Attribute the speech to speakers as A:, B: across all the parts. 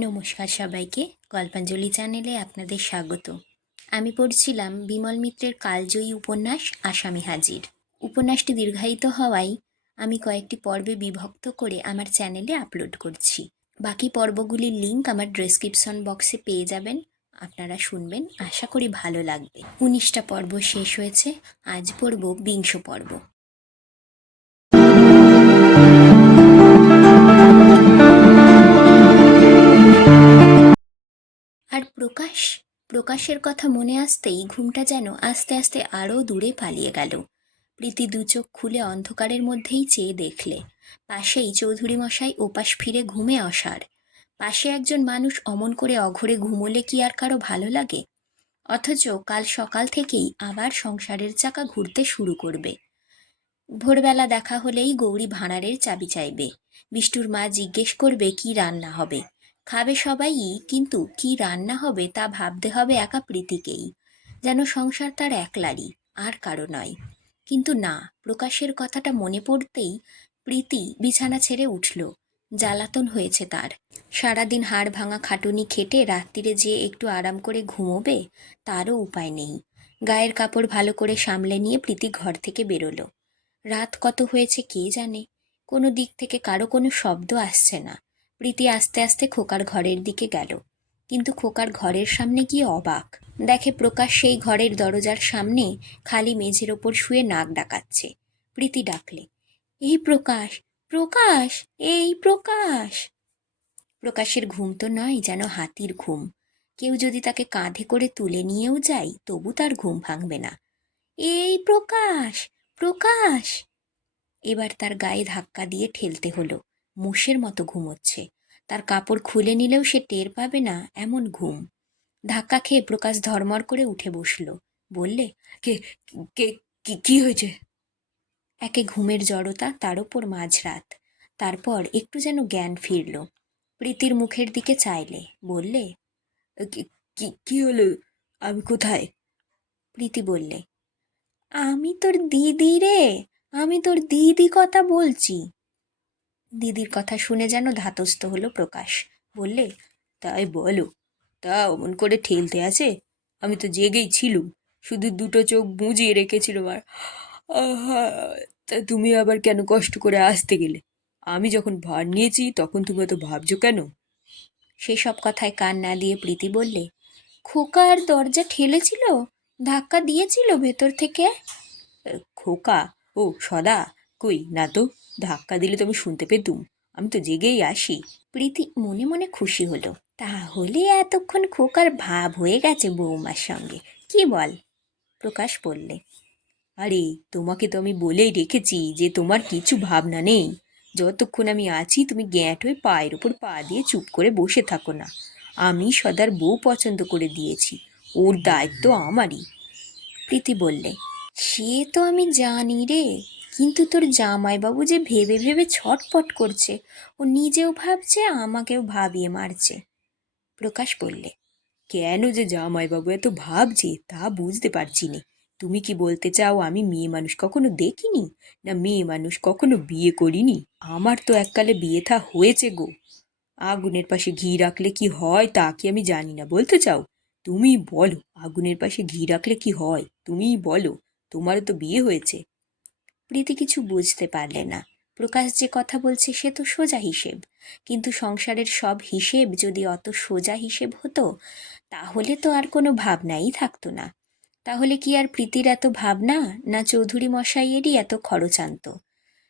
A: নমস্কার সবাইকে, গল্পাঞ্জলি চ্যানেলে আপনাদের স্বাগত। আমি পড়ছিলাম বিমল মিত্রের কালজয়ী উপন্যাস আসামি হাজির। উপন্যাসটি দীর্ঘায়িত হওয়ায় আমি কয়েকটি পর্বে বিভক্ত করে আমার চ্যানেলে আপলোড করছি। বাকি পর্বগুলির লিঙ্ক আমার ডেসক্রিপশন বক্সে পেয়ে যাবেন। আপনারা শুনবেন, আশা করি ভালো লাগবে। উনিশটা পর্ব শেষ হয়েছে, আজ পড়ব বিংশ পর্ব। প্রকাশ? প্রকাশের কথা মনে আসতেই ঘুমটা যেন আস্তে আস্তে আরও দূরে পালিয়ে গেল। প্রীতি দু চোখ খুলে অন্ধকারের মধ্যেই চেয়ে দেখলে। পাশেই চৌধুরী মশাই ওপাশ ফিরে ঘুমে অসার পাশে একজন মানুষ অমন করে অঘরে ঘুমোলে কি আর কারও ভালো লাগে? অথচ কাল সকাল থেকেই আবার সংসারের চাকা ঘুরতে শুরু করবে। ভোরবেলা দেখা হলেই গৌরী ভাঁড়ারের চাবি চাইবে। বিষ্টুর মা জিজ্ঞেস করবে কি রান্না হবে। খাবে সবাই কিন্তু কি রান্না হবে তা ভাবতে হবে একা প্রীতিকেই। যেন সংসার তার একলারই, আর কারও নয়। কিন্তু না, প্রকাশের কথাটা মনে পড়তেই প্রীতি বিছানা ছেড়ে উঠল। জ্বালাতন হয়েছে তার। সারাদিন হাড় ভাঙা খাটুনি খেটে রাত্রিরে যে একটু আরাম করে ঘুমোবে, তারও উপায় নেই। গায়ের কাপড় ভালো করে সামলে নিয়ে প্রীতি ঘর থেকে বেরোলো। রাত কত হয়েছে কে জানে? কোনো দিক থেকে কারও কোনো শব্দ আসছে না। প্রীতি আস্তে আস্তে খোকার ঘরের দিকে গেল। কিন্তু খোকার ঘরের সামনে গিয়ে অবাক। দেখে প্রকাশ সেই ঘরের দরজার সামনে খালি মেঝের ওপর শুয়ে নাক ডাকাচ্ছে। প্রীতি ডাকলে, এই প্রকাশ প্রকাশ, এই প্রকাশ! প্রকাশের ঘুম তো নয় যেন হাতির ঘুম। কেউ যদি তাকে কাঁধে করে তুলে নিয়েও যায়, তবু তার ঘুম ভাঙবে না। এই প্রকাশ প্রকাশ! এবার তার গায়ে ধাক্কা দিয়ে ঠেলতে হলো। মুষের মতো ঘুমোচ্ছে। তার কাপড় খুলে নিলেও সে টের পাবে না এমন ঘুম। ধাক্কা খেয়ে প্রকাশ ধর্মর করে উঠে বসল। বললে, কে কে, কি- হয়েছে? একে ঘুমের জড়তা, তার ওপর মাঝরাত। তারপর একটু যেন জ্ঞান ফিরল। প্রীতির মুখের দিকে চাইলে, বললে, "কি- কি কি হলো? আমি কোথায়? প্রীতি বললে, আমি তোর দিদি রে, আমি তোর দিদি কথা বলছি। দিদির কথা শুনে যেন ধাতস্থ হলো প্রকাশ। বললে, তাই বলো, তা অমন করে ঠেলতে আছে? আমি তো জেগেই ছিলুম, শুধু দুটো চোখ বুজিয়ে রেখেছিলাম আর তা তুমি আবার কেন কষ্ট করে আসতে গেলে? আমি যখন ভার নিয়েছি, তখন তুমি অত ভাবছ কেন? সেসব কথায় কান না দিয়ে প্রীতি বললে, খোকার দরজা ঠেলেছিল? ধাক্কা দিয়েছিল ভেতর থেকে? খোকা? ও, সদা। কই? না তো, ধাক্কা দিলে তো আমি শুনতে পেতুম। আমি তো জেগেই আসি। প্রীতি মনে মনে খুশি হলো। তাহলে এতক্ষণ খোকার ভাব হয়ে গেছে বৌমার সঙ্গে। কি বল? প্রকাশ বললে, আরে, তোমাকে তো আমি বলেই রেখেছি যে তোমার কিছু ভাবনা নেই। যতক্ষণ আমি আছি, তুমি গ্যাঁট হয়ে পায়ের ওপর পা দিয়ে চুপ করে বসে থাকো না। আমি সদার বউ পছন্দ করে দিয়েছি। ওর দায়িত্ব আমারই। প্রীতি বললে, সে তো আমি জানি রে। কিন্তু তোর জামাইবাবু যে ভেবে ভেবে ছটপট করছে, ও নিজেও ভাবছে, আমাকেও ভাবিয়ে মারছে। প্রকাশ বললে, কেন যে জামাইবাবু এত ভাবছে, তা বুঝতে পারছি নে। তুমি কি বলতে চাও আমি মেয়ে মানুষ কখনো দেখিনি? না, মেয়ে মানুষ কখনো বিয়ে করিনি? আমার তো এককালে বিয়ে থা হয়েছে গো। আগুনের পাশে ঘি রাখলে কি হয়, তা কি আমি জানি না, বলতে চাও? তুমি বলো, আগুনের পাশে ঘি রাখলে কি হয়? তুমিই বলো, তোমারও তো বিয়ে হয়েছে। প্রীতি কিছু বুঝতে পারলে না। প্রকাশ যে কথা বলছে সে তো সোজা হিসেব। কিন্তু সংসারের সব হিসেব যদি অত সোজা হিসেব হতো, তাহলে তো আর কোনো ভাবনাই থাকতো না। তাহলে কি আর প্রীতির এত ভাবনা, না চৌধুরী মশাইয়েরই এত খরচ খরচান্ত?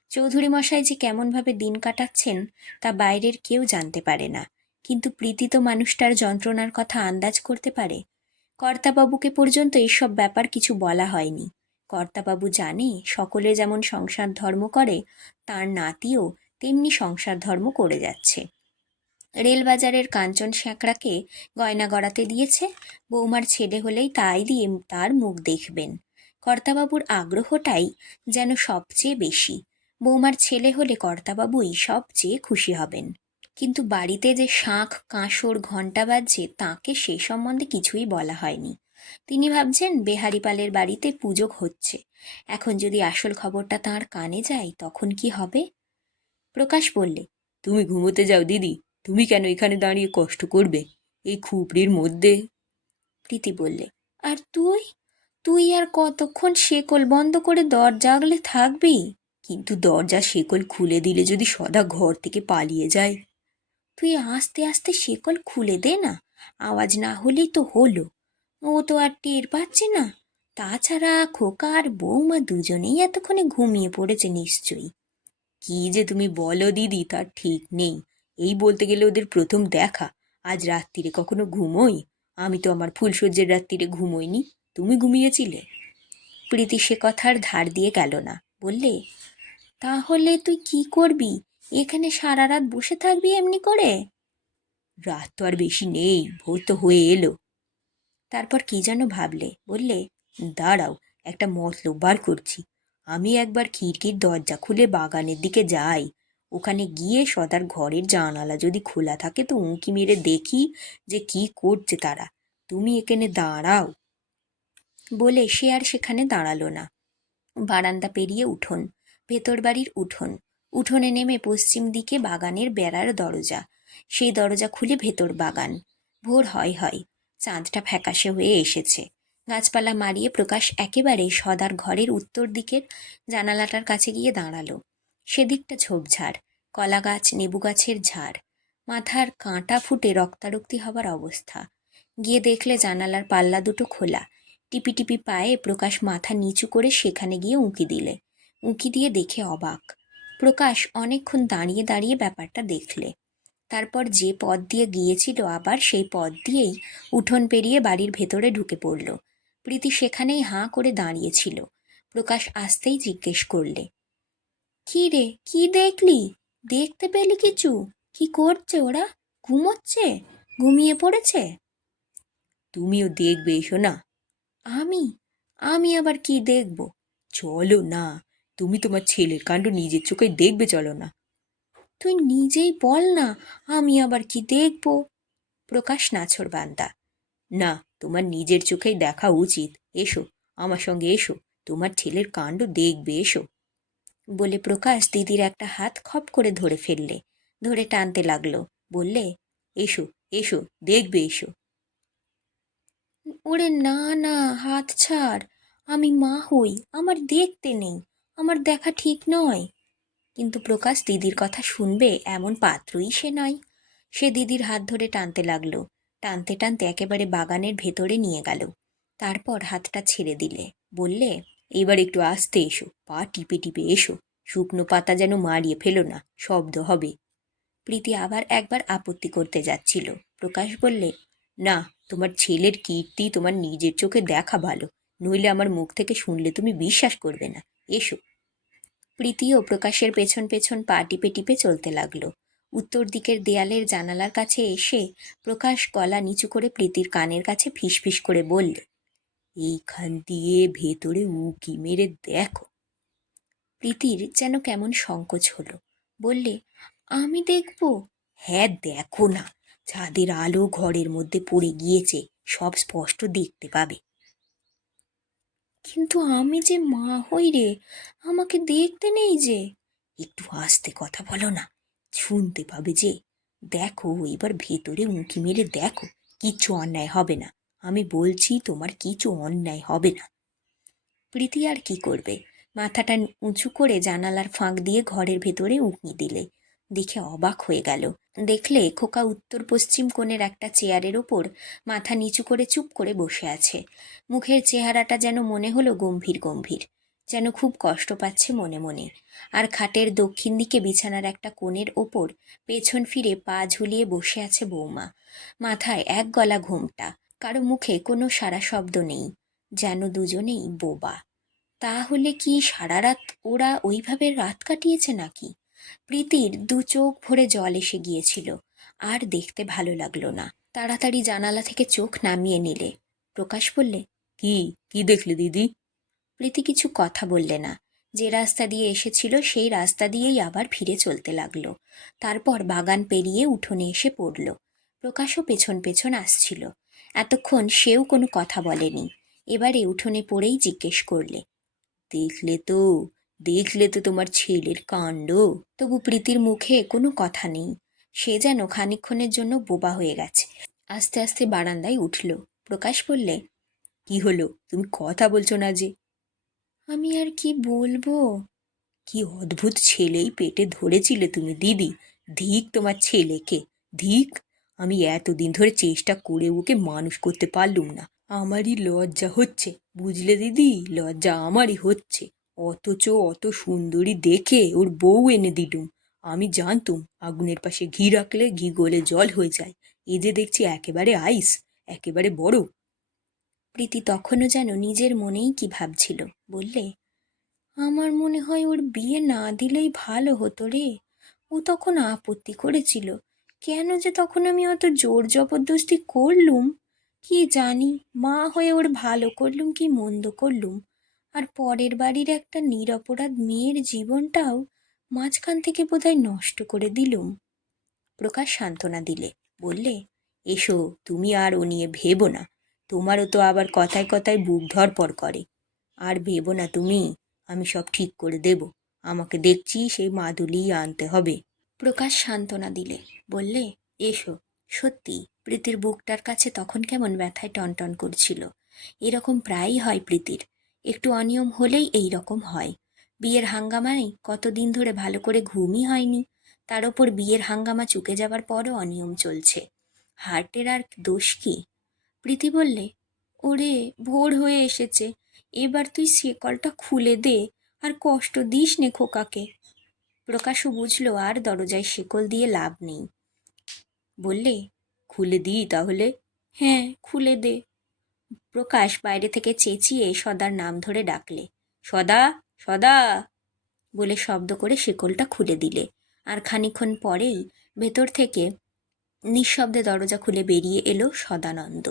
A: চৌধুরী মশাই যে কেমনভাবে দিন কাটাচ্ছেন, তা বাইরের কেউ জানতে পারে না। কিন্তু প্রীতি তো মানুষটার যন্ত্রণার কথা আন্দাজ করতে পারে। কর্তাবাবুকে পর্যন্ত এসব ব্যাপার কিছু বলা হয়নি। কর্তাবাবু জানে সকলে যেমন সংসার ধর্ম করে, তার নাতিও তেমনি সংসার ধর্ম করে যাচ্ছে। রেলবাজারের কাঞ্চন স্যাঁকড়াকে গয়না গড়াতে দিয়েছে, বৌমার ছেলে হলেই তাই দিয়ে তার মুখ দেখবেন। কর্তাবাবুর আগ্রহটাই যেন সবচেয়ে বেশি। বৌমার ছেলে হলে কর্তাবাবুই সবচেয়ে খুশি হবেন। কিন্তু বাড়িতে যে শাঁখ, কাঁসর, ঘণ্টা বাজছে, তাকে সে সম্বন্ধে কিছুই বলা হয়নি। তিনি ভাবছেন বেহারিপালের বাড়িতে পুজো হচ্ছে। এখন যদি আসল খবরটা তাঁর কানে যায়, তখন কি হবে? প্রকাশ বললে, তুমি ঘুমোতে যাও দিদি।
B: তুমি কেন এখানে দাঁড়িয়ে কষ্ট করবে? এই খুপড়ির মধ্যে।
A: প্রীতি বললে, আর তুই? তুই আর কতক্ষণ শেকল বন্ধ করে দরজা আগলে থাকবি?
B: কিন্তু দরজা শেকল খুলে দিলে যদি সদা ঘর থেকে পালিয়ে যায়।
A: তুই আস্তে আস্তে শেকল খুলে দে না। আওয়াজ না হলেই তো হলো। ও তো আর টের পাচ্ছে না। তাছাড়া খোকা আর বৌমা দুজনেই এতক্ষণে ঘুমিয়ে পড়েছে নিশ্চয়ই।
B: কি যে তুমি বলো দিদি, তার ঠিক নেই। এই বলতে গেলে ওদের প্রথম দেখা। আজ রাত্রিরে কখনো ঘুমোই? আমি তো আমার ফুলসজ্জের রাত্রিরে ঘুমোইনি। তুমি ঘুমিয়েছিলে?
A: প্রীতি সে কথার ধার দিয়ে গেল না। বললে, তাহলে তুই কি করবি? এখানে সারা রাত বসে থাকবি এমনি করে?
B: রাত তো আর বেশি নেই, ভোর তো হয়ে এলো।
A: তারপর কি যেন ভাবলে, বললে,
B: দাঁড়াও, একটা মতলব বার করছি। আমি একবার খিড়কির দরজা খুলে বাগানের দিকে যাই। ওখানে গিয়ে সদার ঘরের জানালা যদি খোলা থাকে তো উঁকি মেরে দেখি যে কি করছে তারা। তুমি এখানে দাঁড়াও।
A: বলে সে আর সেখানে দাঁড়াল না। বারান্দা পেরিয়ে উঠোন ভেতর বাড়ির উঠোন। উঠোনে নেমে পশ্চিম দিকে বাগানের বেড়ার দরজা। সেই দরজা খুলে ভেতর বাগান। ভোর হয় হয়। চাঁদটা ফ্যাকাশে হয়ে এসেছে। গাছপালা মারিয়ে প্রকাশ একেবারে সদার ঘরের উত্তর দিকের জানালাটার কাছে গিয়ে দাঁড়াল। সেদিকটা ঝোপঝাড় কলা গাছ নেবু গাছের ঝাড়, মাথার কাঁটা ফুটে রক্তারক্তি হবার অবস্থা। গিয়ে দেখলে জানালার পাল্লা দুটো খোলা। টিপি টিপি পায়ে প্রকাশ মাথা নিচু করে সেখানে গিয়ে উঁকি দিলে। উঁকি দিয়ে দেখে অবাক। প্রকাশ অনেকক্ষণ দাঁড়িয়ে দাঁড়িয়ে ব্যাপারটা দেখলে। তারপর যে পথ দিয়ে গিয়েছিল আবার সেই পথ দিয়েই উঠোন পেরিয়ে বাড়ির ভেতরে ঢুকে পড়ল। প্রীতি সেখানেই হাঁ করে দাঁড়িয়েছিল। প্রকাশ আসতেই জিজ্ঞেস করলে, কি রে, কি দেখলি? দেখতে পেলি কিছু? কি করছে ওরা? ঘুমোচ্ছে? ঘুমিয়ে পড়েছে?
B: তুমিও দেখবে, এসো না।
A: আমি? আমি আবার কি দেখব?
B: চলো না, তুমি তোমার ছেলের কাণ্ড নিজের চোখে দেখবে, চলো না।
A: তুই নিজেই বল না, আমি আবার কি দেখব? প্রকাশ নাছর বান্দা
B: না, তোমার নিজের চোখেই দেখা উচিত। এসো, আমার সঙ্গে এসো। তোমার ছেলের কাণ্ড দেখবে, এসো।
A: বলে প্রকাশ দিদির একটা হাত খপ করে ধরে ফেললে। ধরে টানতে লাগল। বললে,
B: এসো এসো, দেখবে, এসো।
A: ওরে না না, হাত ছাড়। আমি মা হই, আমার দেখতে নেই। আমার দেখা ঠিক নয়। কিন্তু প্রকাশ দিদির কথা শুনবে এমন পাত্রই সে নয়। সে দিদির হাত ধরে টানতে লাগল। টানতে টানতে একেবারে বাগানের ভেতরে নিয়ে গেল। তারপর হাতটা ছেড়ে দিলে। বললে
B: এবার একটু আস্তে এসো, পা টিপে টিপে এসো। শুকনো পাতা যেন মারিয়ে ফেলো না, শব্দ হবে।
A: প্রীতি আবার একবার আপত্তি করতে যাচ্ছিল। প্রকাশ বললে,
B: না, তোমার ছেলের কীর্তি তোমার নিজের চোখে দেখা ভালো। নইলে আমার মুখ থেকে শুনলে তুমি বিশ্বাস করবে না। এসো।
A: প্রীতিও প্রকাশের পেছন পেছন পা টিপে টিপে চলতে লাগল। উত্তর দিকের দেয়ালের জানালার কাছে এসে প্রকাশ গলা নিচু করে প্রীতির কানের কাছে ফিসফিস করে বললে,
B: এইখান দিয়ে ভেতরে উকি মেরে দেখো।
A: প্রীতির যেন কেমন সংকোচ হলো। বললে, আমি দেখব?
B: হ্যাঁ দেখো না। ছাদের আলো ঘরের মধ্যে পড়ে গিয়েছে, সব স্পষ্ট দেখতে পাবে।
A: কিন্তু আমি যে মা হই রে, আমাকে দেখতে নেই যে।
B: একটু আস্তে কথা বলো না, শুনতে পাবে যে। দেখো, এবার ভেতরে উঁকি মেরে দেখো, কিচ্ছু অন্যায় হবে না। আমি বলছি, তোমার কিছু অন্যায় হবে না।
A: প্রীতি আর কি করবে? মাথাটা উঁচু করে জানালার ফাঁক দিয়ে ঘরের ভেতরে উঁকি দিলে। দেখে অবাক হয়ে গেল। দেখলে খোকা উত্তর পশ্চিম কোণের একটা চেয়ারের ওপর মাথা নিচু করে চুপ করে বসে আছে। মুখের চেহারাটা যেন মনে হলো গম্ভীর গম্ভীর, যেন খুব কষ্ট পাচ্ছে মনে মনে। আর খাটের দক্ষিণ দিকে বিছানার একটা কোণের ওপর পেছন ফিরে পা ঝুলিয়ে বসে আছে বৌমা। মাথায় এক গলা ঘোমটা, কারও মুখে কোনো সারা শব্দ নেই, যেন দুজনেই বোবা। তাহলে কি সারা রাত ওরা ওইভাবে রাত কাটিয়েছে নাকি? প্রীতির দু চোখ ভরে জল এসে গিয়েছিল। আর দেখতে ভালো লাগল না। তাড়াতাড়ি জানালা থেকে চোখ নামিয়ে নিলে। প্রকাশ বললে,
B: কি? কি দেখলে দিদি?
A: প্রীতি কিছু কথা বললে না। যে রাস্তা দিয়ে এসেছিল, সেই রাস্তা দিয়েই আবার ফিরে চলতে লাগল। তারপর বাগান পেরিয়ে উঠোনে এসে পড়ল। প্রকাশও পেছন পেছন আসছিল। এতক্ষণ সেও কোনো কথা বলেনি। এবারে উঠোনে পড়েই জিজ্ঞেস করলে,
B: দেখলে তো? দেখলে তো তোমার ছেলের কাণ্ড।
A: তবু প্রীতির মুখে কোনো কথা নেই। সে যেন খানিকক্ষণের জন্য বোবা হয়ে গেছে। আস্তে আস্তে বারান্দায় উঠল। প্রকাশ বললে,
B: কি হলো? তুমি কথা বলছো না যে?
A: আমি আর কি বলব?
B: কি অদ্ভুত ছেলেই পেটে ধরেছিলে তুমি, দিদি। ধিক তোমার ছেলেকে। ধিক? আমি এতদিন ধরে চেষ্টা করে ওকে মানুষ করতে পারলুম না। আমারই লজ্জা হচ্ছে। বুঝলে দিদি? লজ্জা আমারই হচ্ছে। অথচ অত সুন্দরী দেখে ওর বউ এনে দিলুম। আমি জানতুম আগুনের পাশে ঘি রাখলে ঘি গলে জল হয়ে যায়। এ যে দেখছি একেবারে আইস, একেবারে বড়।
A: প্রীতি তখনও যেন নিজের মনেই কি ভাবছিল। বললে, আমার মনে হয় ওর বিয়ে না দিলেই ভালো হতো রে। ও তখন আপত্তি করেছিল। কেন যে তখন আমি অত জোর জবরদস্তি করলুম? কি জানি, মা হয়ে ওর ভালো করলুম কি মন্দ করলুম? আর পরের বাড়ির একটা নিরপরাধ মেয়ের জীবনটাও মাঝখান থেকে বোধহয় নষ্ট করে দিলুম প্রকাশ সান্ত্বনা দিলে, বললে,
B: এসো, তুমি আর ও নিয়ে ভেবো না। তোমারও তো আবার কথায় কথায় বুক ধরপড় করে। আর ভেবো না তুমি, আমি সব ঠিক করে দেব। আমাকে দেখছি সেই মাদুলিই আনতে হবে।
A: প্রকাশ সান্ত্বনা দিলে, বললে, এসো, সত্যি, প্রীতির বুকটার কাছে তখন কেমন ব্যথায় টনটন করছিল। এরকম প্রায়ই হয় প্রীতির। একটু অনিয়ম হলেই এই রকম হয়। বিয়ের হাঙ্গামায় কতদিন ধরে ভালো করে ঘুমই হয়নি, তার ওপর বিয়ের হাঙ্গামা চুকে যাবার পরও অনিয়ম চলছে। হার্টের আর দোষ কি? প্রীতি বললে, ওরে, ভোর হয়ে এসেছে, এবার তুই সেকলটা খুলে দে, আর কষ্ট দিস নে খোকাকে। প্রকাশও বুঝলো আর দরজায় শেকল দিয়ে লাভ নেই। বললে,
B: খুলে দিই তাহলে?
A: হ্যাঁ খুলে দে। প্রকাশ বাইরে থেকে চেঁচিয়ে সদার নাম ধরে ডাকলে,
B: সদা সদা!
A: বলে শব্দ করে শিকলটা খুলে দিলে। আর খানিকক্ষণ পরেই ভেতর থেকে নিঃশব্দে দরজা খুলে বেরিয়ে এলো সদানন্দ।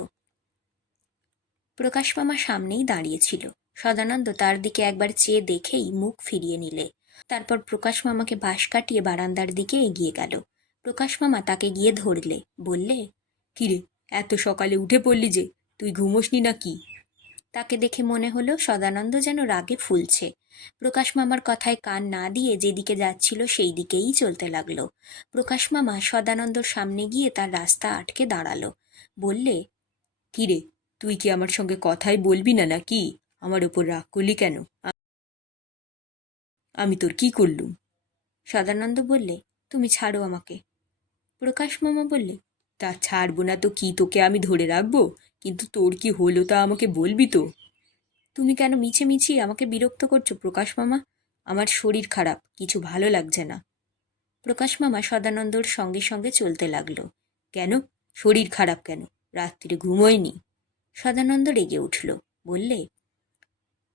A: প্রকাশ মামা সামনেই দাঁড়িয়েছিল সদানন্দ তার দিকে একবার চেয়ে দেখেই মুখ ফিরিয়ে নিলে। তারপর প্রকাশ মামাকে বাঁশ কাটিয়ে বারান্দার দিকে এগিয়ে গেল। প্রকাশ মামা তাকে গিয়ে ধরলে, বললে,
B: কিরে, এত সকালে উঠে পড়লি যে তুই ঘুমোসনি নাকি?
A: তাকে দেখে মনে হলো সদানন্দ যেন রাগে ফুলছে। প্রকাশ মামার কথায় কান না দিয়ে যেদিকে যাচ্ছিল সেই দিকেই চলতে লাগল। প্রকাশ মামা সদানন্দর সামনে গিয়ে তার রাস্তা আটকে দাঁড়াল। বললে,
B: কিরে, তুই কি আমার সঙ্গে কথাই বলবি না নাকি? আমার ওপর রাগ করলি কেন? আমি তোর কি করলুম?
A: সদানন্দ বললে, তুমি ছাড়ো আমাকে। প্রকাশ মামা বললে,
B: তা ছাড়বো না তো কি তোকে আমি ধরে রাখব? কিন্তু তোর কি হলো তা আমাকে বলবি তো?
A: তুমি কেন মিছে মিছি আমাকে বিরক্ত করছ প্রকাশ মামা? আমার শরীর খারাপ, কিছু ভালো লাগছে না। প্রকাশ মামা সদানন্দর সঙ্গে সঙ্গে চলতে লাগল।
B: কেন? শরীর খারাপ কেন? রাত্রিরে ঘুমোয়নি।
A: সদানন্দ রেগে উঠল। বললে,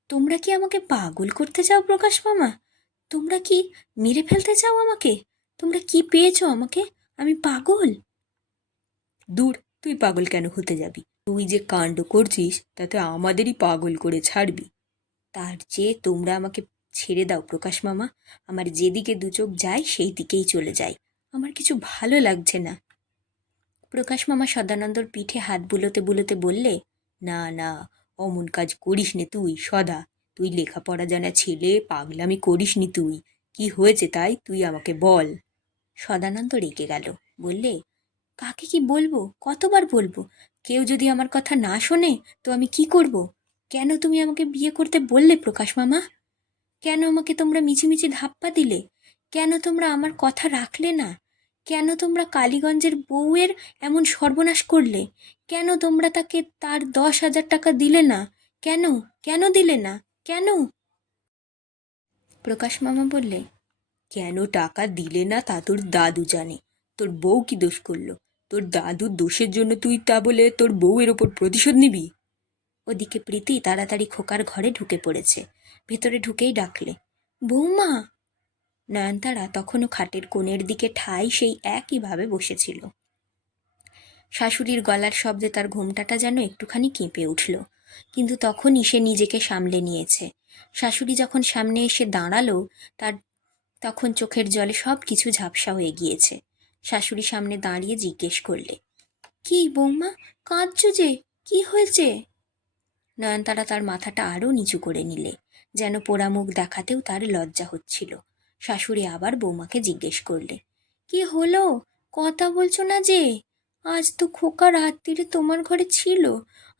A: তোমরা কি আমাকে পাগল করতে চাও প্রকাশ মামা? তোমরা কি মেরে ফেলতে চাও আমাকে? তোমরা কি পেয়েছ আমাকে? আমি পাগল?
B: দূর, তুই পাগল কেন হতে যাবি? তুই যে কাণ্ড করছিস, তাতে আমাদেরই পাগল করে ছাড়বি।
A: তার চেয়ে তোমরা আমাকে ছেড়ে দাও প্রকাশ মামা। আমার যেদিকে দু চোখ যায়, সেই দিকেই চলে যায়। আমার কিছু ভালো লাগছে না। প্রকাশ মামা সদানন্দর পিঠে হাত বুলোতে বুলোতে বললে,
B: না না, অমন কাজ করিস নে তুই, সদা। তুই লেখাপড়া জানা ছেলে, পাগলামি করিস নি তুই। কি হয়েছে তাই? তুই আমাকে বল।
A: সদানন্দ রেগে গেল। বললে, কাকে কি বলব? কতবার বলব? কেউ যদি আমার কথা না শোনে, তো আমি কি করব? কেন তুমি আমাকে বিয়ে করতে বললে প্রকাশ মামা? কেন আমাকে তোমরা মিছিমিছি ধাপ্পা দিলে? কেন তোমরা আমার কথা রাখলে না? কেন তোমরা কালীগঞ্জের বউয়ের এমন সর্বনাশ করলে? কেন তোমরা তাকে তার দশ হাজার টাকা দিলে না? কেন? কেন দিলে না? কেন? প্রকাশ মামা বললে,
B: কেন টাকা দিলে না তা তোর দাদু জানে। তোর বউ কি দোষ করল? তোর দাদুর দোষের জন্য তুই তা বলে তোর বউয়ের ওপর প্রতিশোধ নিবি?
A: ওদিকে প্রীতি তাড়াতাড়ি খোকার ঘরে ঢুকে পড়েছে। ভেতরে ঢুকেই ডাকলে, বৌমা! নয়নতারা তখনও খাটের কোণের দিকে ঠাই সেই একইভাবে বসেছিল। শাশুড়ির গলার শব্দে তার ঘোমটাটা যেন একটুখানি কেঁপে উঠল, কিন্তু তখনই সে নিজেকে সামলে নিয়েছে। শাশুড়ি যখন সামনে এসে দাঁড়াল, তার তখন চোখের জলে সব কিছু ঝাপসা হয়ে গিয়েছে। শাশুড়ি সামনে দাঁড়িয়ে জিজ্ঞেস করলে, কি বৌমা, কাঁদছো যে? কি হয়েছে? নয়নতারা তার মাথাটা আরও নিচু করে নিলে, যেন পোড়া মুখ দেখাতেও তার লজ্জা হচ্ছিল। শাশুড়ি আবার বৌমাকে জিজ্ঞেস করলে, কি হলো? কথা বলছো না যে? আজ তো খোকা রাত্রিরে তোমার ঘরে ছিল,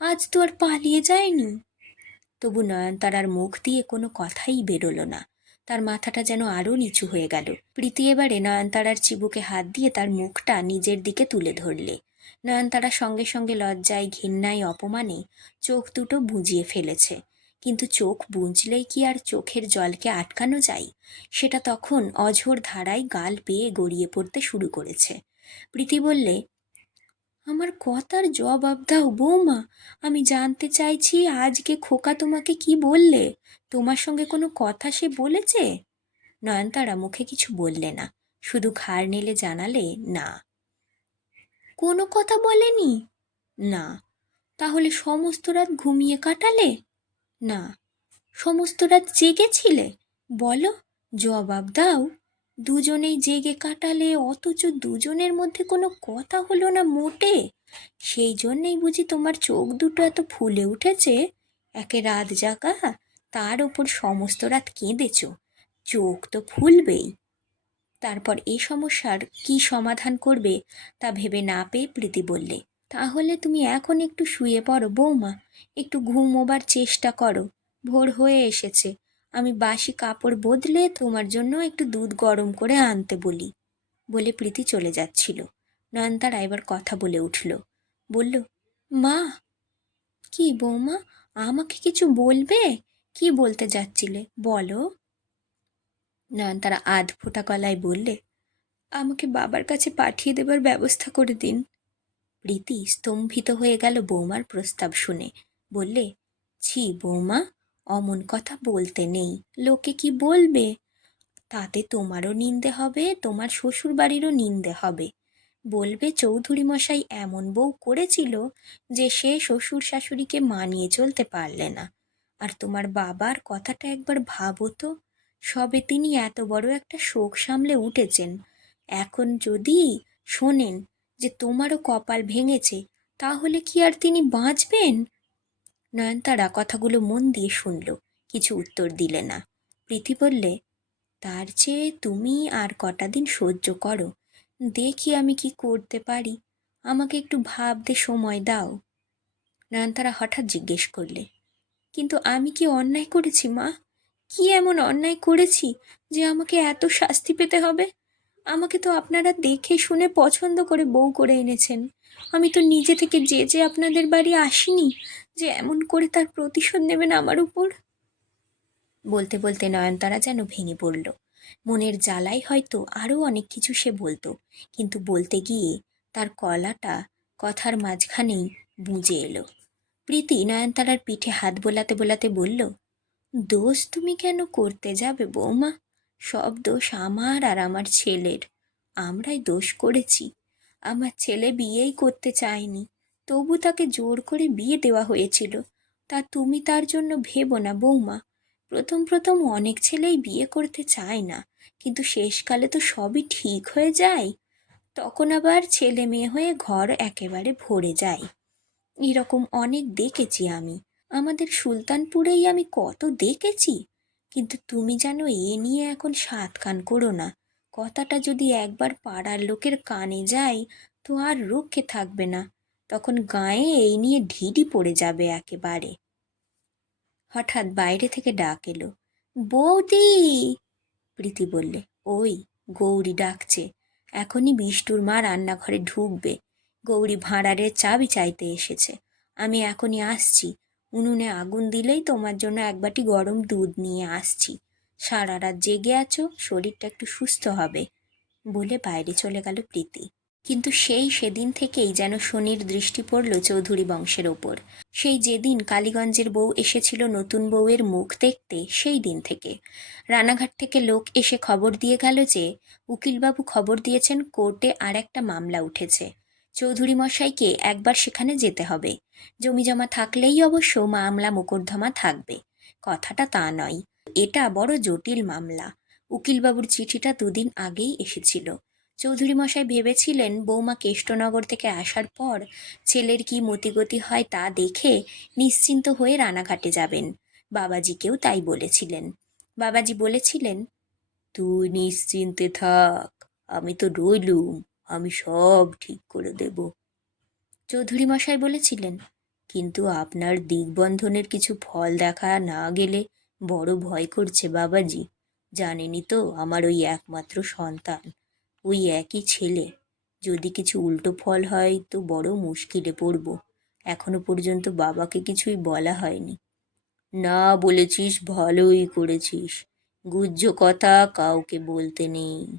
A: আজ তো আর পালিয়ে যায়নি? তবু নয়নতারার মুখ দিয়ে কোনো কথাই বেরোলো না। তার মাথাটা যেন আরও নিচু হয়ে গেল। প্রীতি এবারে নয়নতারার চিবুকে হাত দিয়ে তার মুখটা নিজের দিকে তুলে ধরলে। নয়নতারা সঙ্গে সঙ্গে লজ্জায় ঘৃণায় অপমানে চোখ দুটো বুজিয়ে ফেলেছে। কিন্তু চোখ বুঝলেই কি আর চোখের জলকে আটকানো যায়? সেটা তখন অঝোর ধারায় গাল পেয়ে গড়িয়ে পড়তে শুরু করেছে। প্রীতি বললে আমার কথার জবাব দাও, বৌমা। আমি জানতে চাইছি আজকে খোকা তোমাকে কি বললে? তোমার সঙ্গে কোনো কথা সে বলেছে? নয়নতারা মুখে কিছু বললে না, শুধু ঘাড় নেলে জানালে না। কোনো কথা বলেনি? না। তাহলে সমস্ত রাত ঘুমিয়ে কাটালে? না। সমস্ত রাত জেগেছিলে? বলো, জবাব দাও। দুজনেই জেগে কাটালে, অথচ দুজনের মধ্যে কোনো কথা হলো না মোটে। সেই জন্যেই বুঝি তোমার চোখ দুটো এত ফুলে উঠেছে। একে রাত জাগা, তার ওপর সমস্ত রাত কেঁদেছ। চোখ তো ফুলবেই। তারপর এ সমস্যার কি সমাধান করবে, তা ভেবে না পেয়ে প্রীতি বললে, তাহলে তুমি এখন একটু শুয়ে পড়ো বৌমা, একটু ঘুমোবার চেষ্টা করো। ভোর হয়ে এসেছে। আমি বাসি কাপড় বদলে তোমার জন্য একটু দুধ গরম করে আনতে বলি। বলে প্রীতি চলে যাচ্ছিল। নয়নতারা এবার কথা বলে উঠল। বলল, মা, কি বৌমা, আমাকে কিছু বলবে? কি বলতে যাচ্ছিলে? বলো। নয়নতারা আধ ফোটা গলায় বললে, আমাকে বাবার কাছে পাঠিয়ে দেবার ব্যবস্থা করে দিন। প্রীতি স্তম্ভিত হয়ে গেল বৌমার প্রস্তাব শুনে। বললে, ছি বৌমা অমন কথা বলতে নেই। লোকে কি বলবে? তাতে তোমারও নিন্দে হবে, তোমার শ্বশুর বাড়িরও নিন্দে হবে। বলবে চৌধুরী মশাই, এমন বউ করেছিল যে সে শ্বশুর শাশুড়িকে মানিয়ে চলতে পারলে না। আর তোমার বাবার কথাটা একবার ভাবো তো। সবে তিনি এত বড় একটা শোক সামলে উঠেছেন। এখন যদি শোনেন যে তোমারও কপাল ভেঙেছে, তাহলে কি আর তিনি বাঁচবেন? নয়নতারা কথাগুলো মন দিয়ে শুনল, কিছু উত্তর দিলে না। প্রীতি বললে, তার চেয়ে তুমি আর কটা দিন সহ্য করো। দেখি আমি কি করতে পারি। আমাকে একটু ভাবতে সময় দাও। নয়নতারা হঠাৎ জিজ্ঞেস করলে, কিন্তু আমি কি অন্যায় করেছি, মা? কি এমন অন্যায় করেছি যে আমাকে এত শাস্তি পেতে হবে? আমাকে তো আপনারা দেখে শুনে পছন্দ করে বউ করে এনেছেন। আমি তো নিজে থেকে যে যে আপনাদের বাড়ি আসিনি যে এমন করে তার প্রতিশোধ নেবেন আমার উপর? বলতে বলতে নয়নতারা যেন ভেঙে পড়ল। মনের জ্বালাই হয়তো আরও অনেক কিছু সে বলতো, কিন্তু বলতে গিয়ে তার কলাটা কথার মাঝখানেই বুঝে এলো। প্রীতি নয়নতারার পিঠে হাত বোলাতে বোলাতে বলল, দোষ তুমি কেন করতে যাবে বৌমা? সব দোষ আমার আর আমার ছেলের। আমরাই দোষ করেছি। আমার ছেলে বিয়েই করতে চায়নি। তবু তাকে জোর করে বিয়ে দেওয়া হয়েছিল। তা তুমি তার জন্য ভেবো না বৌমা। প্রথম প্রথম অনেক ছেলেই বিয়ে করতে চায় না, কিন্তু শেষকালে তো সবই ঠিক হয়ে যায়। তখন আবার ছেলে মেয়ে হয়ে ঘর একেবারে ভরে যায়। এরকম অনেক দেখেছি আমি। আমাদের সুলতানপুরেই আমি কত দেখেছি। কিন্তু তুমি যেন এ নিয়ে এখন সাত কান করো না। কথাটা যদি একবার পাড়ার লোকের কানে যায়, তো আর রক্ষে থাকবে না। তখন গায়ে এই নিয়ে ঢিডি পড়ে যাবে একেবারে। হঠাৎ বাইরে থেকে ডাক এলো, বৌদি! প্রীতি বললে, ওই, গৌরী ডাকছে। এখনই বিষ্টুর মা রান্নাঘরে ঢুকবে। গৌরী ভাঁড়ারের চাবি চাইতে এসেছে। আমি এখনই আসছি। উনুনে আগুন দিলেই তোমার জন্য এক বাটি গরম দুধ নিয়ে আসছি। সারা রাত জেগে আছো, শরীরটা একটু সুস্থ হবে, বলে বাইরে চলে গেল প্রীতি। কিন্তু সেই সেদিন থেকেই যেন শনির দৃষ্টি পড়ল চৌধুরী বংশের ওপর। সেই যেদিন কালীগঞ্জের বউ এসেছিল নতুন বউয়ের মুখ দেখতে, সেই দিন থেকে। রানাঘাট থেকে লোক এসে খবর দিয়ে গেল যে, উকিলবাবু খবর দিয়েছেন কোর্টে আর একটা মামলা উঠেছে। চৌধুরী মশাইকে একবার সেখানে যেতে হবে। জমিজমা থাকলেই অবশ্য মামলা মোকদ্দমা থাকবে। কথাটা তা নয়। এটা বড় জটিল মামলা। উকিলবাবুর চিঠিটা দুদিন আগেই এসেছিল। চৌধুরী মশাই ভেবেছিলেন বৌমা কেষ্টনগর থেকে আসার পর ছেলের কি মতিগতি হয় তা দেখে নিশ্চিন্ত হয়ে রানাঘাটে যাবেন। বাবাজিকেও তাই বলেছিলেন। বাবাজি বলেছিলেন, তুই নিশ্চিন্তে থাক, আমি তো রইলুম,
B: আমি সব ঠিক করে দেব।
A: চৌধুরী মশাই বলেছিলেন,
B: কিন্তু আপনার দিগবন্ধনের কিছু ফল দেখা না গেলে বড় ভয় করছে বাবাজি। জানেনই তো, আমার ওই একমাত্র সন্তান। ওই একই ছেলে। যদি কিছু উল্টো ফল হয় তো বড় মুশকিলে পড়ব। এখনও পর্যন্ত বাবাকে কিছুই বলা হয়নি। না বলেছিস, ভালোই করেছিস। গুজ্জ কথা, কাউকে বলতে নেই।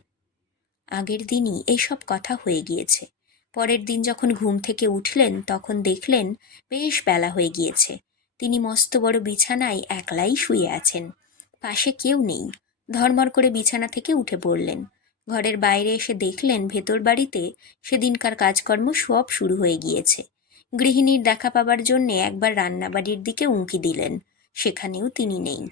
A: আগের দিনই এইসব কথা হয়ে গিয়েছে। পরের দিন যখন ঘুম থেকে উঠলেন, তখন দেখলেন বেশ বেলা হয়ে গিয়েছে। তিনি মস্ত বড় বিছানায় একলাই শুয়ে আছেন। পাশে কেউ নেই। ধর্মর করে বিছানা থেকে উঠে পড়লেন। ঘরের বাইরে এসে দেখলেন ভেতর বাড়িতে সেদিনকার কাজকর্ম সব শুরু হয়ে গিয়েছে। গৃহিণীর দেখা পাবার জন্যে একবার রান্নাবাড়ির দিকে উঁকি দিলেন, সেখানেও তিনি নেই।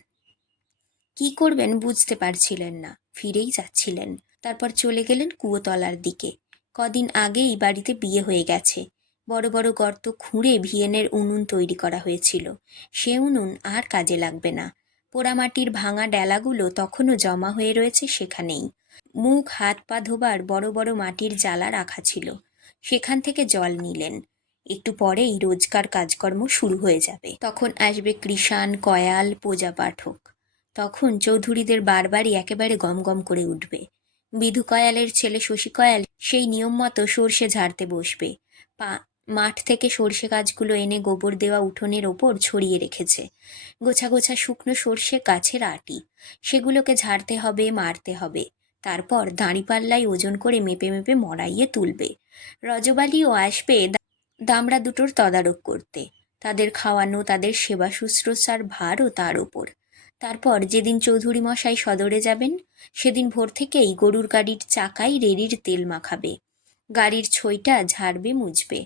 A: কি করবেন বুঝতে পারছিলেন না, ফিরেই যাচ্ছিলেন। তারপর চলে গেলেন কুয়োতলার দিকে। কদিন আগেই বাড়িতে বিয়ে হয়ে গেছে। বড় বড় গর্ত খুঁড়ে ভিয়েনের উনুন তৈরি করা হয়েছিল। সে উনুন আর কাজে লাগবে না। পোড়ামাটির ভাঙা ডেলাগুলো তখনও জমা হয়ে রয়েছে সেখানেই। মুখ, হাত পা ধোবার বড় বড় মাটির জ্বালা রাখা ছিল। সেখান থেকে জল নিলেন। একটু পরেই রোজকার কাজকর্ম শুরু হয়ে যাবে। তখন আসবে কৃষাণ, কয়াল, পূজা পাঠক। তখন চৌধুরীদের বারবারই একেবারে গমগম করে উঠবে। বিধু কয়ালের ছেলে শশী কয়াল সেই নিয়ম মতো সর্ষে ঝাড়তে বসবে। পা, মাঠ থেকে সর্ষে গাছগুলো এনে গোবর দেওয়া উঠোনের ওপর ছড়িয়ে রেখেছে। গোছা গোছা শুকনো সর্ষে, গাছের আটি। সেগুলোকে ঝাড়তে হবে, মারতে হবে। তারপর দাঁড়িপাল্লায় ওজন করে মেপে মেপে মরাইয়ে তুলবে। রজবালিও আসবে দামড়া দুটোর তদারক করতে। তাদের খাওয়ানো, তাদের সেবা শুশ্রূষার ভারও তার ওপর। তারপর যেদিন চৌধুরী মশাই সদরে যাবেন, সেদিন ভোর থেকেই গরুর গাড়ির চাকাই রেড়ির তেল মাখাবে। গাড়ির ছইটা ঝাড়বে, মুছবে।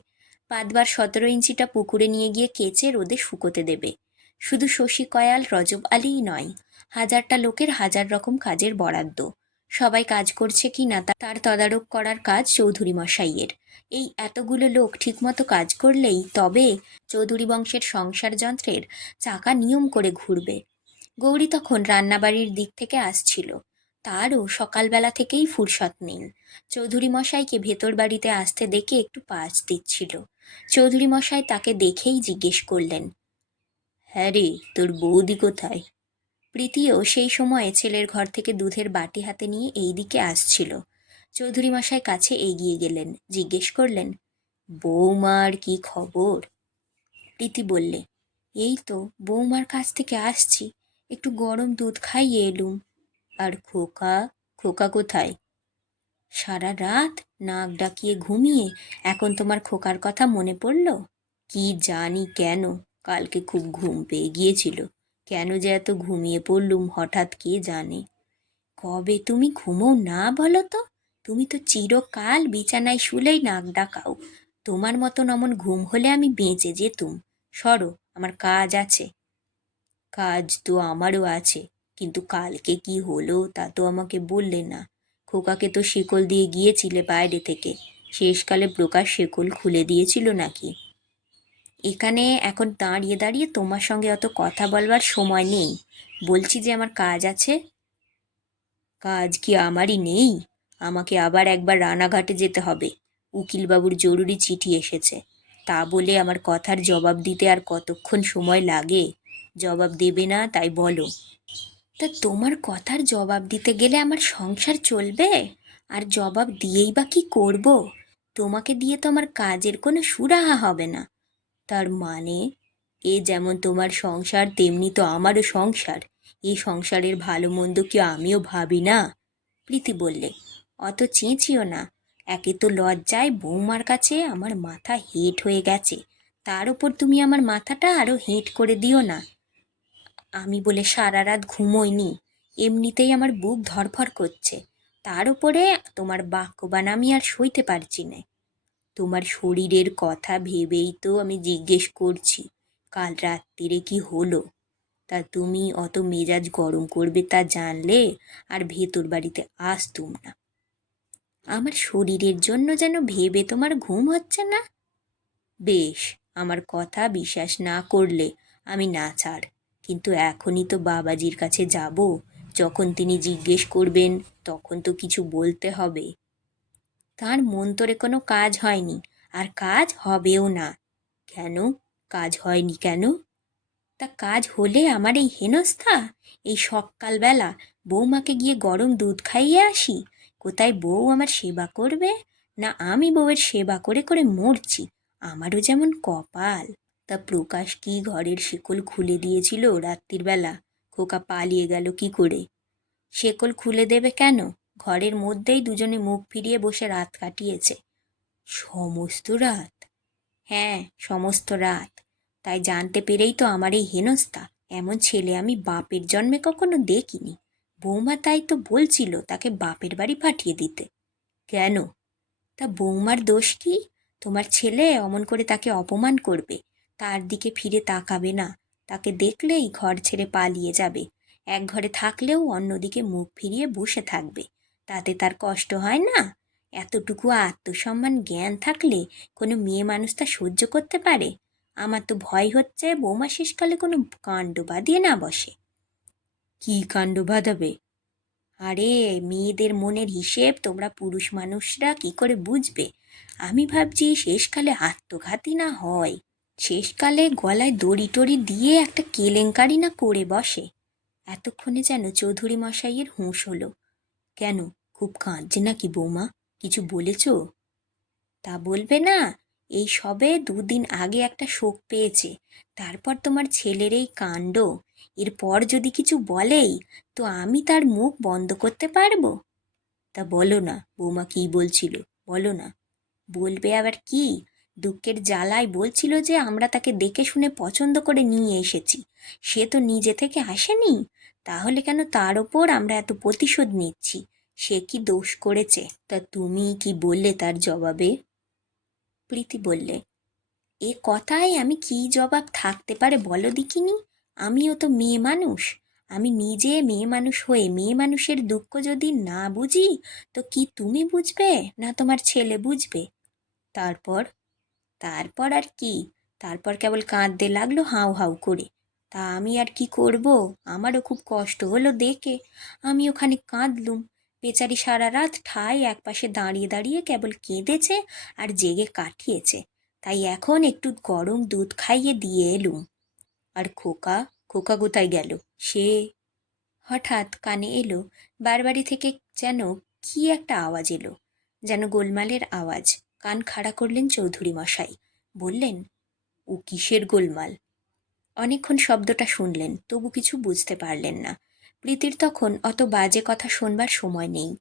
A: পাতবার সতেরো ইঞ্চিটা পুকুরে নিয়ে গিয়ে কেচে রোদে শুকোতে দেবে। শুধু শশী কয়াল, রজব আলীই নয়, হাজারটা লোকের হাজার রকম কাজের বরাদ্দ। সবাই কাজ করছে কি না তার তদারক করার কাজ চৌধুরী মশাইয়ের। এই এতগুলো লোক ঠিকমতো কাজ করলেই তবে চৌধুরী বংশের সংসার যন্ত্রের চাকা নিয়ম করে ঘুরবে। গৌরী তখন রান্নাবাড়ির দিক থেকে আসছিল। তারও সকালবেলা থেকেই ফুরসত নেই। চৌধুরী মশাইকে ভেতর বাড়িতে আসতে দেখে একটু পাঁচ দিচ্ছিল। চৌধুরী মশাই তাকে দেখেই জিজ্ঞেস করলেন
B: হ্যাঁ রে, তোর বৌদি কোথায়?
A: প্রীতিও সেই সময়ে ছেলের ঘর থেকে দুধের বাটি হাতে নিয়ে এই দিকে আসছিল। চৌধুরী মশাই কাছে এগিয়ে গেলেন, জিজ্ঞেস করলেন,
B: বৌমার কি খবর?
A: প্রীতি বললে, এই তো, বৌমার কাছ থেকে আসছি, একটু গরম দুধ খাইয়ে এলুম।
B: আর খোকা খোকা কোথায়?
A: সারা রাত নাক ডাকিয়ে ঘুমিয়ে, এখন তোমার খোকার কথা মনে পড়ল?
B: কি জানি কেন, কালকে খুব ঘুম পেয়ে গিয়েছিল। কেন যে এত ঘুমিয়ে পড়লুম হঠাৎ কে জানে?
A: কবে তুমি ঘুমো না বলো তো? তুমি তো চিরকাল বিছানায় শুলেই নাক ডাকাও। তোমার মতন অমন ঘুম হলে আমি বেঁচে যেতুম। সরো, আমার কাজ আছে।
B: কাজ তো আমারও আছে, কিন্তু কালকে কি হলো তা তো আমাকে বললে না। খোকাকে তো শিকল দিয়ে গিয়েছিলে বাইরে থেকে। শেষকালে প্রকাশ শেকল খুলে দিয়েছিল নাকি?
A: এখানে এখন দাঁড়িয়ে দাঁড়িয়ে তোমার সঙ্গে অত কথা বলবার সময় নেই। বলছি যে আমার কাজ আছে।
B: কাজ কি আমারই নেই? আমাকে আবার একবার রানাঘাটে যেতে হবে। উকিলবাবুর জরুরি চিঠি এসেছে। তা বলে আমার কথার জবাব দিতে আর কতক্ষণ সময় লাগে? জবাব দেবে না, তাই বলো।
A: তা তোমার কথার জবাব দিতে গেলে আমার সংসার চলবে? আর জবাব দিয়েই বা কি করব? তোমাকে দিয়ে তো আমার কাজের কোনো সুরাহা হবে না।
B: তার মানে? এ যেমন তোমার সংসার, তেমনি তো আমারও সংসার। এই সংসারের ভালো মন্দ কি আমিও ভাবি না।
A: প্রীতি বললে, অত চেঁচিও না। একে তো লজ্জায় বৌমার কাছে আমার মাথা হেট হয়ে গেছে। তার উপর তুমি আমার মাথাটা আরও হেট করে দিও না। আমি বলে সারা রাত ঘুমোইনি। এমনিতেই আমার বুক ধরফর করছে। তার উপরে তোমার বাক্যবান আমি আর সইতে পারছি না।
B: তোমার শরীরের কথা ভেবেই তো আমি জিজ্ঞেস করছি, কাল রাত্রিরে কি হলো? তা তুমি অত মেজাজ গরম করবে তা জানলে আর ভেতর বাড়িতে আসতুম না।
A: আমার শরীরের জন্য যেন ভেবে তোমার ঘুম হচ্ছে না?
B: বেশ, আমার কথা বিশ্বাস না করলে আমি না ছাড়, কিন্তু এখনই তো বাবাজির কাছে যাব, যখন তিনি জিজ্ঞেস করবেন তখন তো কিছু বলতে হবে।
A: তার মন্তরে কোনো কাজ হয়নি, আর কাজ হবেও না।
B: কেন? কাজ হয়নি কেন?
A: তা কাজ হলে আমার এই হেনস্থা? এই সকালবেলা বৌমাকে গিয়ে গরম দুধ খাইয়ে আসি? কোথায় বউ আমার সেবা করবে? না আমি বউয়ের সেবা করে করে মরছি? আমারও যেমন কপাল।
B: তা প্রকাশ কি ঘরের শিকল খুলে দিয়েছিল রাত্রির বেলা খোকা পালিয়ে গেল কি করে?
A: শেকল খুলে দেবে কেন? ঘরের মধ্যেই দুজনে মুখ ফিরিয়ে বসে রাত কাটিয়েছে।
B: সমস্ত রাত?
A: হ্যাঁ সমস্ত রাত। তাই জানতে পেরেই তো আমার এই হেনস্থা। এমন ছেলে আমি বাপের জন্মে কখনো দেখিনি। বৌমা তাই তো বলছিল তাকে বাপের বাড়ি পাঠিয়ে দিতে।
B: কেন?
A: তা বৌমার দোষ কি? তোমার ছেলে অমন করে তাকে অপমান করবে। তার দিকে ফিরে তাকাবে না। তাকে দেখলেই ঘর ছেড়ে পালিয়ে যাবে। এক ঘরে থাকলেও অন্যদিকে মুখ ফিরিয়ে বসে থাকবে। তাতে তার কষ্ট হয় না। এতটুকু আত্মসম্মান জ্ঞান থাকলে কোনো মেয়ে মানুষ তা সহ্য করতে পারে। আমার তো ভয় হচ্ছে বৌমা শেষকালে কোনো কাণ্ড বাঁধিয়ে না বসে।
B: কি কাণ্ড বাঁধাবে?
A: আরে মেয়েদের মনের হিসেব তোমরা পুরুষ মানুষরা কি করে বুঝবে? আমি ভাবছি শেষকালে আত্মঘাতী না হয়। শেষকালে গলায় দড়ি টড়ি দিয়ে একটা কেলেঙ্কারি না করে বসে। এতক্ষণে যেন চৌধুরী মশাইয়ের হুঁশ হলো।
B: কেন? খুব কাঁদছে নাকি বৌমা? কিছু বলেছ?
A: তা বলবে না। এই সবে দুদিন আগে একটা শোক পেয়েছে। তারপর তোমার ছেলের এই কাণ্ড। এরপর যদি কিছু বলেই, তো আমি তার মুখ বন্ধ করতে পারব?
B: তা বলো না, বৌমা কি বলছিল? বলো না।
A: বলবে আবার কি? দুঃখের জ্বালায় বলছিল যে আমরা তাকে দেখে শুনে পছন্দ করে নিয়ে এসেছি। সে তো নিজে থেকে আসেনি। তাহলে কেন তার ওপর আমরা এত প্রতিশোধ নিচ্ছি? সে কি দোষ করেছে?
B: তা তুমি কি বললে তার জবাবে?
A: প্রীতি বললে, এ কথায় আমি কি জবাব থাকতে পারে বলো দেখিনি? আমিও তো মেয়ে মানুষ। আমি নিজে মেয়ে মানুষ হয়ে মেয়ে মানুষের দুঃখ যদি না বুঝি, তো কি তুমি বুঝবে? না তোমার ছেলে বুঝবে?
B: তারপর
A: তারপর আর কি? তারপর কেবল কাঁদতে লাগল হাউ হাউ করে। তা আমি আর কি করব? আমারও খুব কষ্ট হলো দেখে। আমি ওখানে কাঁদলুম। বেচারি সারা রাত ঠাই একপাশে দাঁড়িয়ে দাঁড়িয়ে কেবল কেঁদেছে আর জেগে কাটিয়েছে। তাই এখন একটু গরম দুধ খাইয়ে দিয়ে এলুম।
B: আর খোকা খোকা কোথায় গেল? সে
A: হঠাৎ কানে এলো। বারবাড়ি থেকে যেন কি একটা আওয়াজ এলো। যেন গোলমালের আওয়াজ। কান খাড়া করলেন চৌধুরী মশাই। বললেন,
B: ও কিসের গোলমাল?
A: অনেকক্ষণ শব্দটা শুনলেন, তবু কিছু বুঝতে পারলেন না। প্রীতির তখন অত বাজে কথা শোনবার সময় নেই।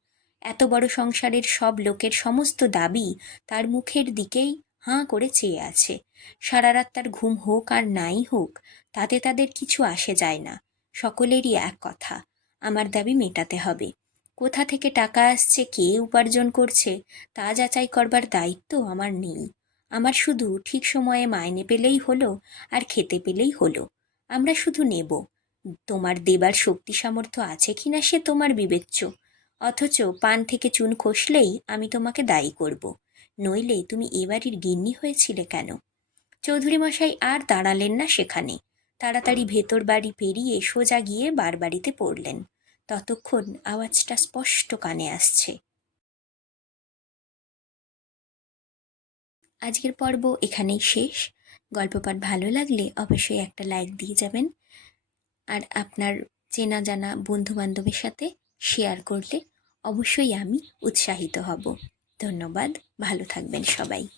A: এত বড় সংসারের সব লোকের সমস্ত দাবি তার মুখের দিকেই হাঁ করে চেয়ে আছে। সারা রাত তার ঘুম হোক আর নাই হোক, তাতে তাদের কিছু আসে যায় না। সকলেরই এক কথা, আমার দাবি মেটাতে হবে। কোথা থেকে টাকা আসছে, কে উপার্জন করছে, তা যাচাই করবার দায়িত্ব আমার নেই। আমার শুধু ঠিক সময়ে মাইনে পেলেই হলো আর খেতে পেলেই হলো। আমরা শুধু নেব। তোমার দেবার শক্তি সামর্থ্য আছে কি না সে তোমার বিবেচ্য। অথচ পান থেকে চুন খসলেই আমি তোমাকে দায়ী করব। নইলে তুমি এ বাড়ির গিন্নি হয়েছিলে কেন? চৌধুরী মশাই আর দাঁড়ালেন না সেখানে। তাড়াতাড়ি ভেতর বাড়ি পেরিয়ে সোজা গিয়ে বারবাড়িতে পড়লেন। ততক্ষণ আওয়াজটা স্পষ্ট কানে আসছে। আজকের পর্ব এখানেই শেষ। গল্প পাঠ ভালো লাগলে অবশ্যই একটা লাইক দিয়ে যাবেন। আর আপনার চেনা জানা বন্ধুবান্ধবের সাথে শেয়ার করলে অবশ্যই আমি উৎসাহিত হব। ধন্যবাদ, ভালো থাকবেন সবাই।